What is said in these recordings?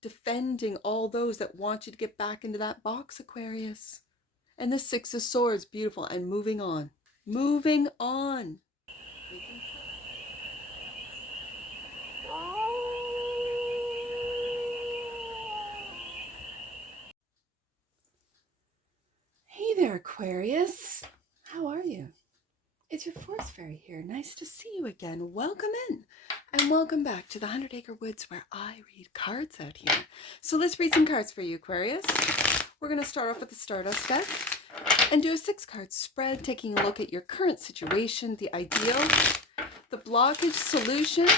defending all those that want you to get back into that box, Aquarius. And the Six of Swords, beautiful, and moving on. Moving on. Hey there, Aquarius. How are you? It's your Force Fairy here. Nice to see you again. Welcome in. And welcome back to the 100 Acre Woods where I read cards out here. So let's read some cards for you, Aquarius. We're going to start off with the Stardust deck and do a 6-card spread, taking a look at your current situation, the ideal, the blockage, solution,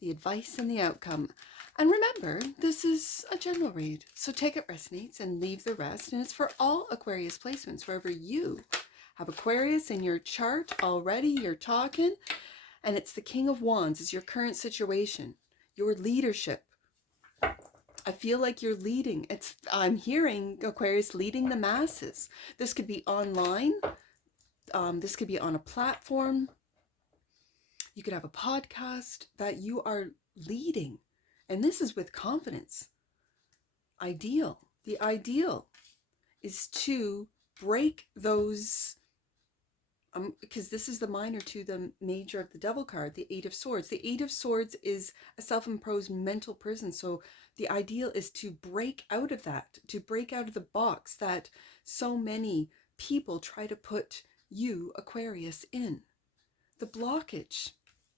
the advice, and the outcome. And remember, this is a general read, so take it resonates and leave the rest. And it's for all Aquarius placements, wherever you have Aquarius in your chart already, you're talking, and it's the King of Wands is your current situation, your leadership. I feel like you're leading. I'm hearing Aquarius leading the masses. This could be online. This could be on a platform. You could have a podcast that you are leading. And this is with confidence. Ideal. The ideal is to break those, because this is the minor to the major of the Devil card, the Eight of Swords. The Eight of Swords is a self-imposed mental prison. So the ideal is to break out of that, to break out of the box that so many people try to put you, Aquarius, in. The blockage,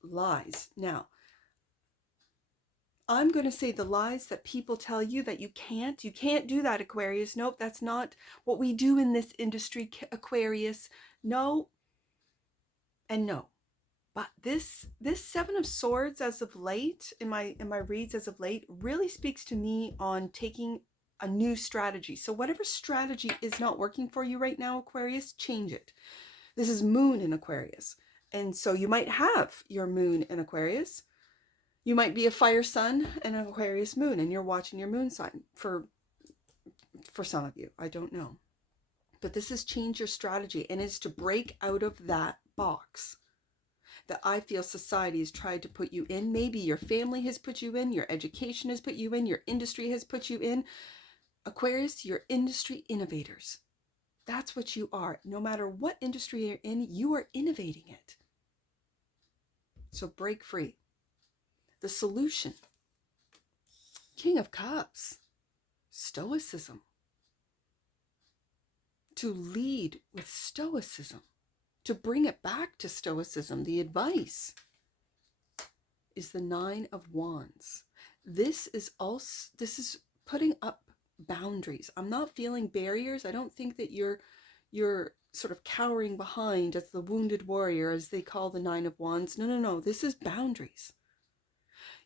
lies. Now, I'm going to say the lies that people tell you that you can't do that, Aquarius. Nope, that's not what we do in this industry, Aquarius. No and no. But this Seven of Swords as of late, in my reads as of late, really speaks to me on taking a new strategy. So whatever strategy is not working for you right now, Aquarius, change it. This is Moon in Aquarius. And so you might have your Moon in Aquarius. You might be a fire sun and an Aquarius moon, and you're watching your moon sign for some of you. I don't know. But this is change your strategy, and is to break out of that box that I feel society has tried to put you in. Maybe your family has put you in, your education has put you in, your industry has put you in. Aquarius, you're industry innovators. That's what you are. No matter what industry you're in, you are innovating it. So break free. The solution, King of Cups, stoicism. To lead with stoicism, to bring it back to stoicism. The advice is the Nine of Wands. This is putting up boundaries. I'm not feeling barriers. I don't think that you're sort of cowering behind as the wounded warrior, as they call the Nine of Wands. No. This is boundaries.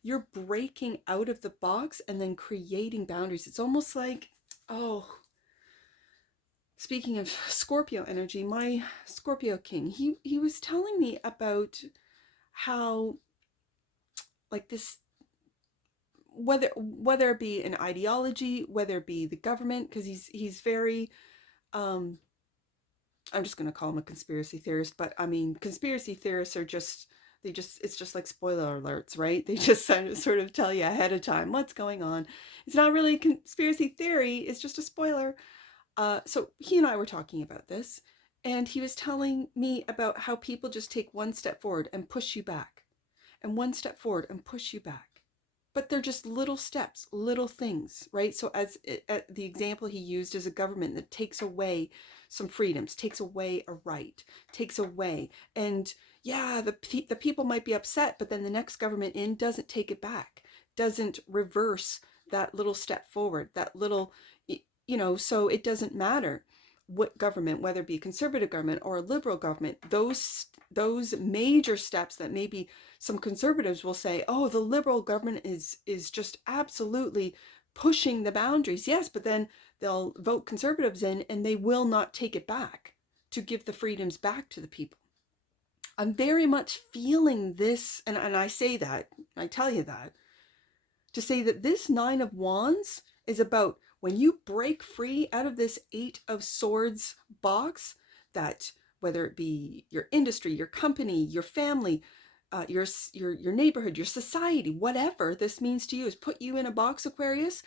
You're breaking out of the box and then creating boundaries. It's almost like, speaking of Scorpio energy, my Scorpio king, he was telling me about how, like this, whether it be an ideology, whether it be the government, because he's very, I'm just going to call him a conspiracy theorist, but I mean, conspiracy theorists are it's just like spoiler alerts, right? They just sort of tell you ahead of time what's going on. It's not really a conspiracy theory, it's just a spoiler. So he and I were talking about this, and he was telling me about how people just take one step forward and push you back, and one step forward and push you back. But they're just little steps, little things, right? So the example he used is a government that takes away some freedoms, takes away a right, takes away, and yeah, the people might be upset, but then the next government in doesn't take it back, doesn't reverse that little step forward, that little, so it doesn't matter what government, whether it be a conservative government or a liberal government, those major steps that maybe some conservatives will say, oh, the liberal government is just absolutely pushing the boundaries. Yes, but then they'll vote conservatives in and they will not take it back to give the freedoms back to the people. I'm very much feeling this, and I say that, I tell you that, to say that this Nine of Wands is about when you break free out of this Eight of Swords box, that whether it be your industry, your company, your family, your neighborhood, your society, whatever this means to you, is put you in a box, Aquarius.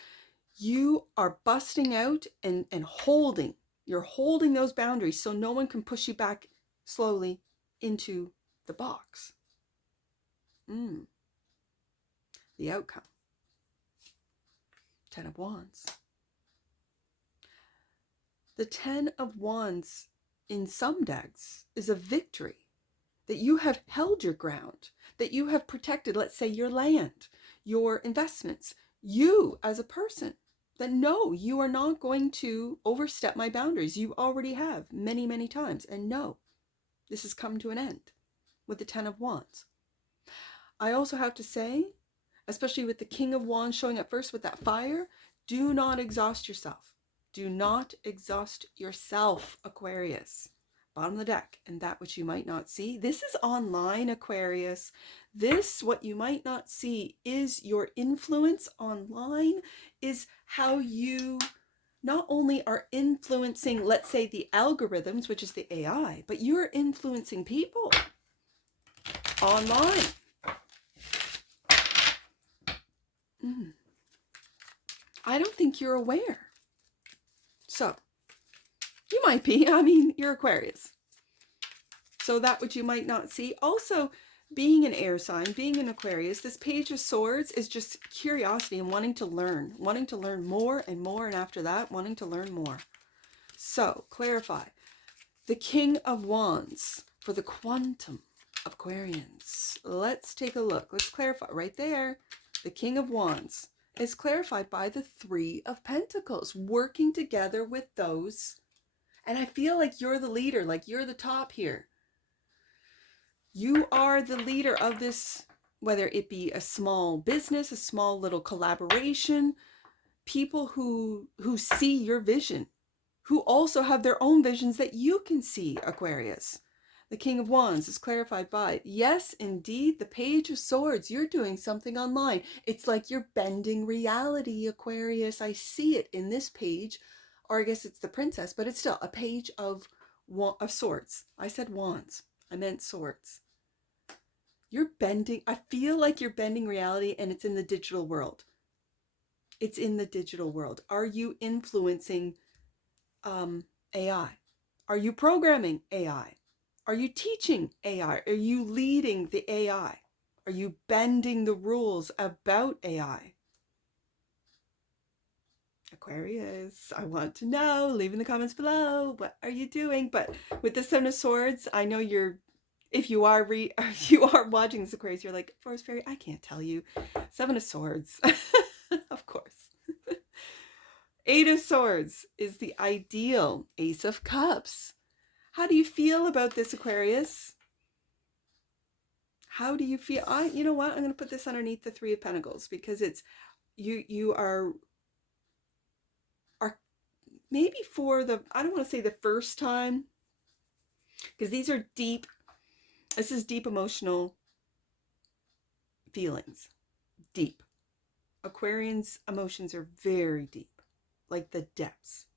You are busting out and holding. You're holding those boundaries so no one can push you back slowly into the box. The outcome. 10 of Wands. The 10 of Wands in some decks is a victory, that you have held your ground, that you have protected, let's say, your land, your investments, you as a person, that no, you are not going to overstep my boundaries. You already have many, many times. And no, this has come to an end with the 10 of Wands. I also have to say, especially with the King of Wands showing up first with that fire, do not exhaust yourself. Do not exhaust yourself, Aquarius. Bottom of the deck, and that which you might not see. This is online, Aquarius. This, what you might not see, is your influence online, is how you not only are influencing, let's say, the algorithms, which is the AI, but you're influencing people online. I don't think you're aware. So, you might be. I mean, you're Aquarius. So that which you might not see. Also, being an air sign, being an Aquarius, this Page of Swords is just curiosity and wanting to learn more and more, and after that, wanting to learn more. So, clarify. The King of Wands for the quantum of Aquarians. Let's take a look. Let's clarify right there. The King of Wands is clarified by the Three of Pentacles, working together with those. And I feel like you're the leader, like you're the top here. You are the leader of this, whether it be a small business, a small little collaboration, people who see your vision, who also have their own visions that you can see, Aquarius. The King of Wands is clarified by, yes, indeed, the Page of Swords. You're doing something online. It's like you're bending reality, Aquarius. I see it in this page, or I guess it's the princess, but it's still a page of swords. I said wands. I meant swords. You're bending. I feel like you're bending reality, and it's in the digital world. It's in the digital world. Are you influencing AI? Are you programming AI? Are you teaching AI? Are you leading the AI? Are you bending the rules about AI? Aquarius, I want to know. Leave in the comments below. What are you doing? But with the Seven of Swords, I know you're, if you are watching this, Aquarius, you're like, Forest Fairy, I can't tell you. Seven of Swords. Of course. Eight of Swords is the ideal. Ace of Cups. How do you feel about this, Aquarius? How do you feel? You know what? I'm going to put this underneath the Three of Pentacles, because it's, you are maybe for the, I don't want to say the first time, because these are deep, this is deep emotional feelings. Deep. Aquarians' emotions are very deep, like the depths.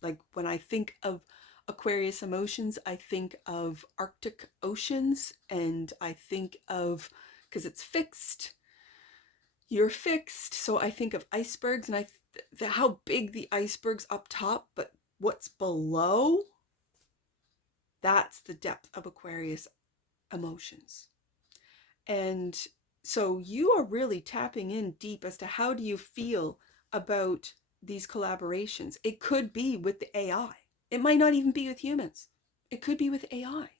Like when I think of Aquarius emotions, I think of Arctic oceans, and I think of, because it's fixed, you're fixed, so I think of icebergs, and how big the iceberg's up top, but what's below, that's the depth of Aquarius emotions. And so you are really tapping in deep as to how do you feel about these collaborations. It could be with the AI. It might not even be with humans. It could be with AI.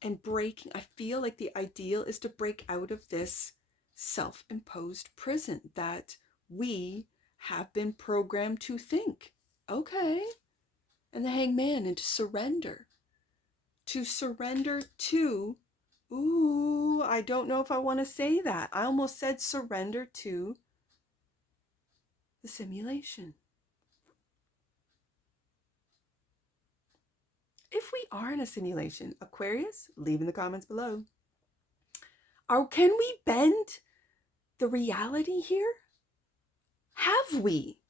And breaking, I feel like the ideal is to break out of this self-imposed prison that we have been programmed to think. Okay. And the Hangman, and to surrender. To surrender to, ooh, I don't know if I want to say that. I almost said surrender to the simulation. If we are in a simulation, Aquarius, leave in the comments below. Can we bend the reality here? Have we?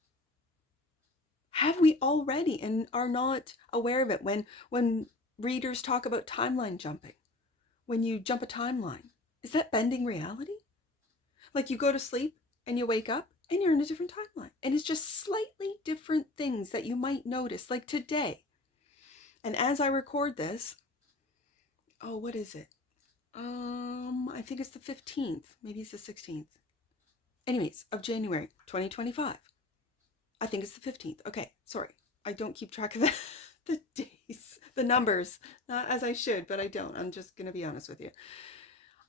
Have we already, and are not aware of it? When readers talk about timeline jumping, when you jump a timeline? Is that bending reality? Like you go to sleep and you wake up and you're in a different timeline. And it's just slightly different things that you might notice, like today. And as I record this, oh, what is it? I think it's the 15th. Maybe it's the 16th. Anyways, of January 2025. I think it's the 15th. Okay, sorry. I don't keep track of the days, the numbers, not as I should, but I don't. I'm just going to be honest with you.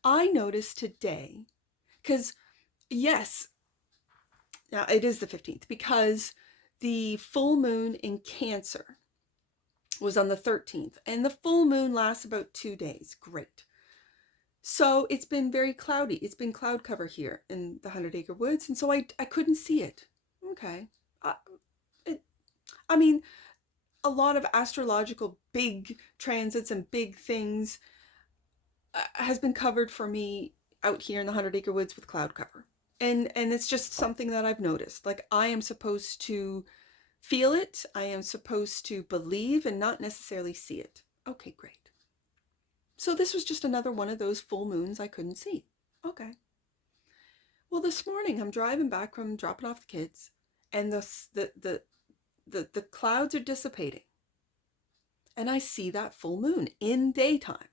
I noticed today, because yes, now it is the 15th, because the full moon in Cancer was on the 13th, and the full moon lasts about 2 days. Great. So it's been very cloudy. It's been cloud cover here in the 100-acre woods, and so I couldn't see it. Okay. I mean, a lot of astrological big transits and big things has been covered for me out here in the 100-acre woods with cloud cover. And it's just something that I've noticed. Like, I am supposed to feel it. I am supposed to believe and not necessarily see it. Okay, great. So this was just another one of those full moons I couldn't see. Okay. Well, this morning I'm driving back from dropping off the kids, and the clouds are dissipating. And I see that full moon in daytime.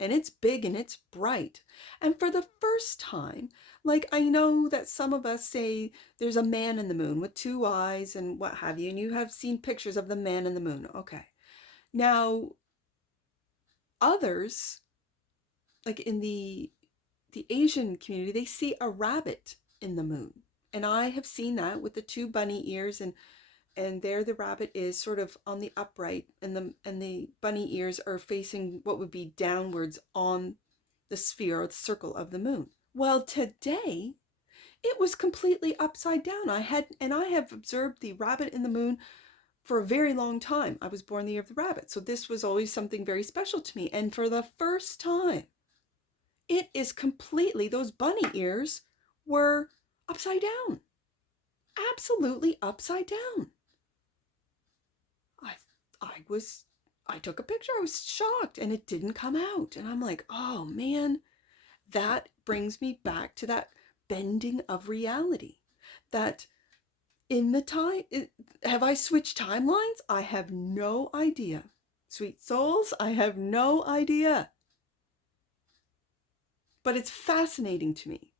And it's big and it's bright. And for the first time, like, I know that some of us say there's a man in the moon with 2 eyes and what have you, and you have seen pictures of the man in the moon. Okay. Now, others, like in the Asian community, they see a rabbit in the moon. And I have seen that with the 2 bunny ears, and there the rabbit is sort of on the upright, and the bunny ears are facing what would be downwards on the sphere or the circle of the moon. Well, today it was completely upside down. I have observed the rabbit in the moon for a very long time. I was born the year of the rabbit, so this was always something very special to me. And for the first time, it is completely, those bunny ears were upside down. Absolutely upside down. I took a picture. I was shocked, and it didn't come out. And I'm like, oh man, that brings me back to that bending of reality. That in the time, have I switched timelines? I have no idea. Sweet souls, I have no idea. But it's fascinating to me.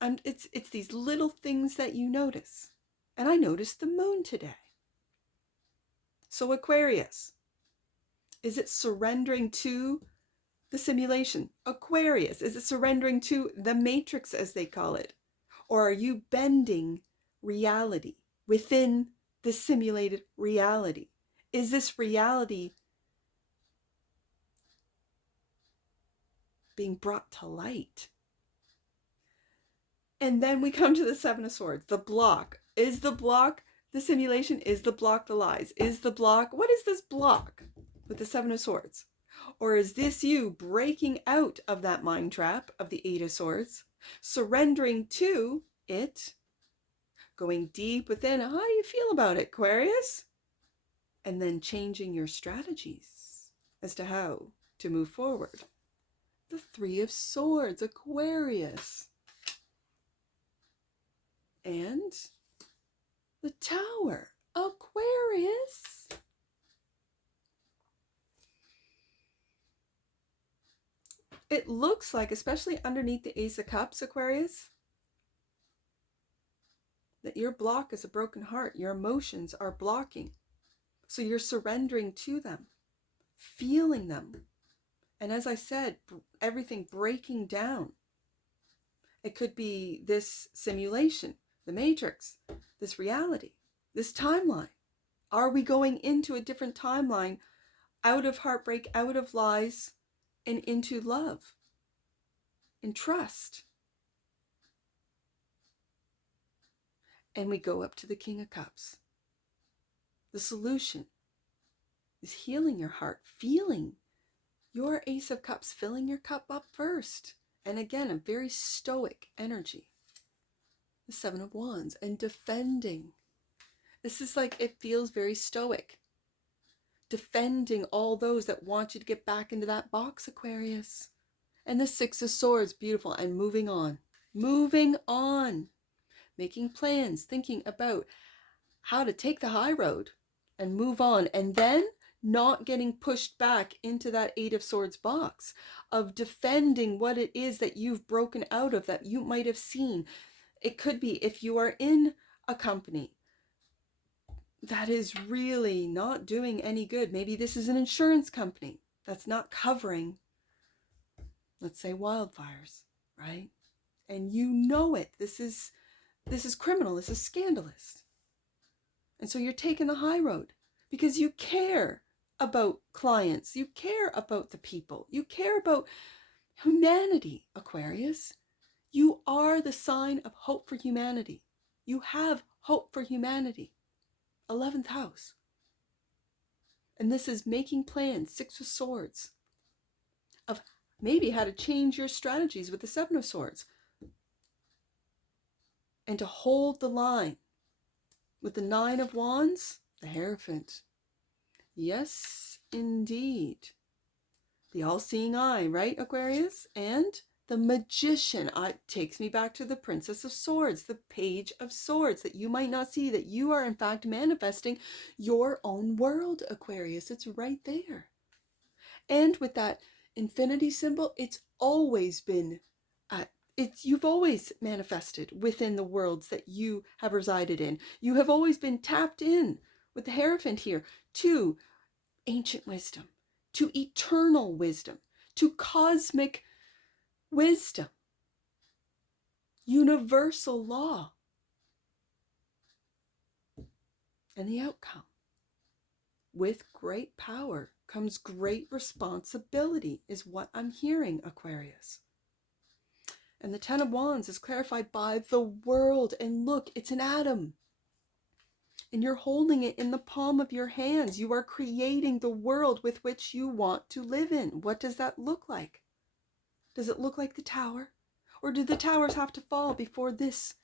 And it's these little things that you notice. And I noticed the moon today. So Aquarius, is it surrendering to the simulation? Aquarius, is it surrendering to the matrix, as they call it? Or are you bending reality within the simulated reality? Is this reality being brought to light? And then we come to the 7 of Swords, the block. Is the block the simulation? Is the block the lies? Is the block, what is this block with the 7 of Swords? Or is this you breaking out of that mind trap of the 8 of Swords, surrendering to it, going deep within? How do you feel about it, Aquarius? And then changing your strategies as to how to move forward. The 3 of Swords, Aquarius. And the Tower, Aquarius. It looks like, especially underneath the Ace of Cups, Aquarius, that your block is a broken heart. Your emotions are blocking. So you're surrendering to them, feeling them. And as I said, everything breaking down. It could be this simulation, the matrix, this reality, this timeline. Are we going into a different timeline, out of heartbreak, out of lies, and into love and trust? And we go up to the King of Cups. The solution is healing your heart, feeling your Ace of Cups, filling your cup up first. And again, a very stoic energy. The 7 of Wands, and defending. This is like, it feels very stoic. Defending all those that want you to get back into that box, Aquarius. And the Six of Swords, beautiful, and moving on. Moving on. Making plans, thinking about how to take the high road and move on. And then not getting pushed back into that Eight of Swords box of defending what it is that you've broken out of, that you might have seen. It could be if you are in a company that is really not doing any good. Maybe this is an insurance company that's not covering, let's say, wildfires, right? And you know it. This is criminal. This is scandalous. And so you're taking the high road because you care about clients. You care about the people. You care about humanity, Aquarius. You are the sign of hope for humanity. You have hope for humanity. 11th house. And this is making plans, Six of Swords, of maybe how to change your strategies with the Seven of Swords. And to hold the line with the Nine of Wands, the Hierophant. Yes, indeed. The all-seeing eye, right, Aquarius? And the Magician. It takes me back to the Princess of Swords, the Page of Swords, that you might not see, that you are in fact manifesting your own world, Aquarius. It's right there. And with that infinity symbol, it's always been you've always manifested within the worlds that you have resided in. You have always been tapped in with the Hierophant here to ancient wisdom, to eternal wisdom, to cosmic wisdom, universal law, and the outcome. With great power comes great responsibility, is what I'm hearing, Aquarius. And the Ten of Wands is clarified by the world. And look, it's an atom. And you're holding it in the palm of your hands. You are creating the world with which you want to live in. What does that look like? Does it look like the tower? Or do the towers have to fall before this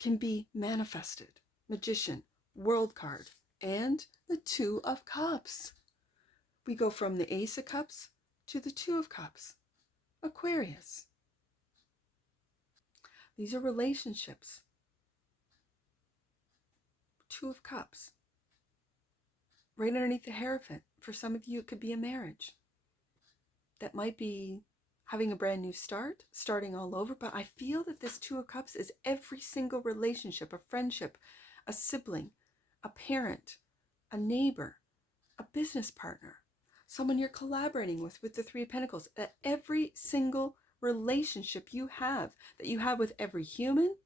can be manifested? Magician, World card, and the Two of Cups. We go from the Ace of Cups to the Two of Cups. Aquarius. These are relationships. Two of Cups. Right underneath the Hierophant. For some of you, it could be a marriage. That might be having a brand new start, starting all over. But I feel that this Two of Cups is every single relationship, a friendship, a sibling, a parent, a neighbor, a business partner, someone you're collaborating with the Three of Pentacles. That every single relationship you have, that you have with every human,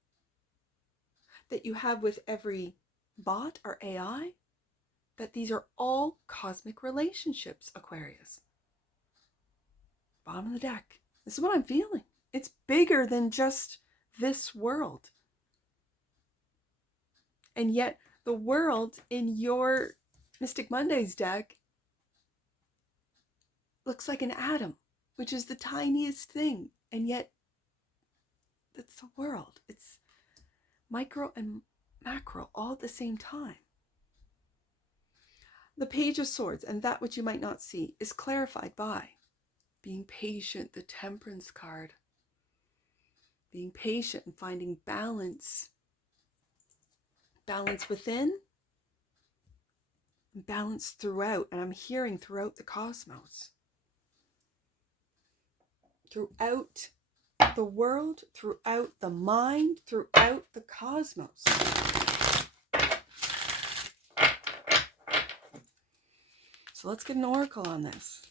that you have with every bot or AI, that these are all cosmic relationships, Aquarius. Bottom of the deck. This is what I'm feeling. It's bigger than just this world. And yet the world in your Mystic Mondays deck looks like an atom, which is the tiniest thing. And yet that's the world. It's micro and macro all at the same time. The Page of Swords, and that which you might not see, is clarified by being patient, the Temperance card. Being patient and finding balance. Balance within, and balance throughout. And I'm hearing throughout the cosmos. Throughout the world, throughout the mind, throughout the cosmos. So let's get an oracle on this.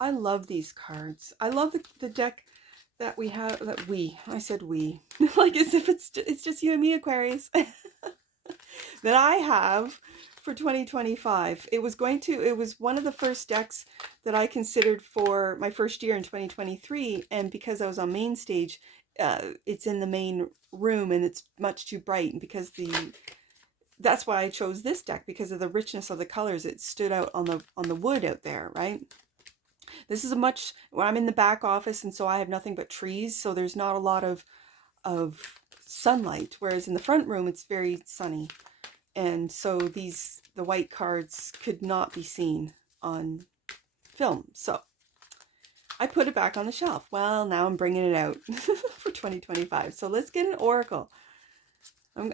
I love these cards. I love the deck that we have, I said we, like as if it's just you and me, Aquarius, that I have for 2025. It was one of the first decks that I considered for my first year in 2023. And because I was on main stage, it's in the main room and it's much too bright. And because that's why I chose this deck, because of the richness of the colors. It stood out on the wood out there, right? This is I'm in the back office, and so I have nothing but trees, so there's not a lot of sunlight, whereas in the front room it's very sunny. And so the white cards could not be seen on film. So I put it back on the shelf. Well, now I'm bringing it out for 2025. So let's get an oracle.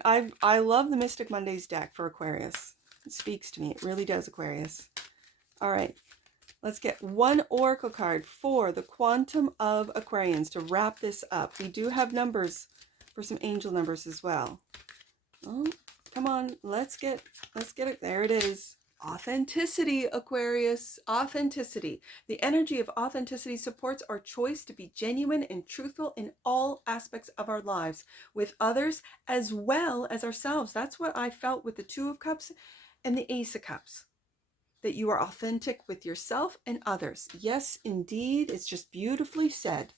I love the Mystic Mondays deck for Aquarius. It speaks to me. It really does, Aquarius. All right. Let's get one oracle card for the quantum of Aquarians to wrap this up. We do have numbers for some angel numbers as well. Oh, come on. Let's get it. There it is. Authenticity, Aquarius. Authenticity. The energy of authenticity supports our choice to be genuine and truthful in all aspects of our lives, with others as well as ourselves. That's what I felt with the Two of Cups and the Ace of Cups. That you are authentic with yourself and others. Yes, indeed. It's just beautifully said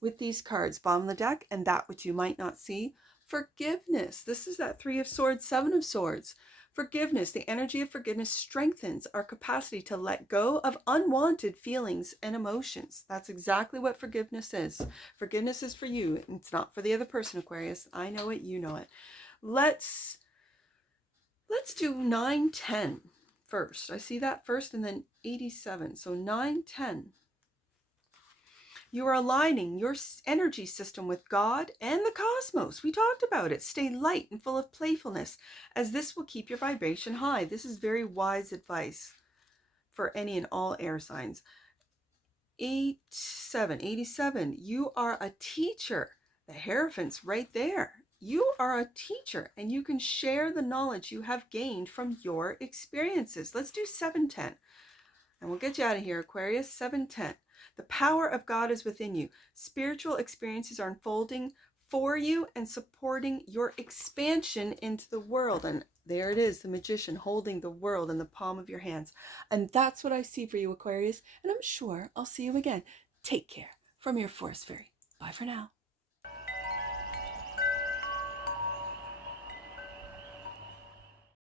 with these cards. Bottom of the deck, and that which you might not see. Forgiveness. This is that Three of Swords, Seven of Swords. Forgiveness. The energy of forgiveness strengthens our capacity to let go of unwanted feelings and emotions. That's exactly what forgiveness is. Forgiveness is for you. It's not for the other person, Aquarius. I know it. You know it. Let's do 9-10 first. I see that first, and then 87. So 9-10. You are aligning your energy system with God and the cosmos. We talked about it. Stay light and full of playfulness, as this will keep your vibration high. This is very wise advice for any and all air signs. 87. You are a teacher. The Hierophant's right there. You are a teacher, and you can share the knowledge you have gained from your experiences. Let's do 7-10. And we'll get you out of here, Aquarius. 7-10. The power of God is within you. Spiritual experiences are unfolding for you and supporting your expansion into the world. And there it is, the Magician holding the world in the palm of your hands. And that's what I see for you, Aquarius. And I'm sure I'll see you again. Take care from your Forest Fairy. Bye for now.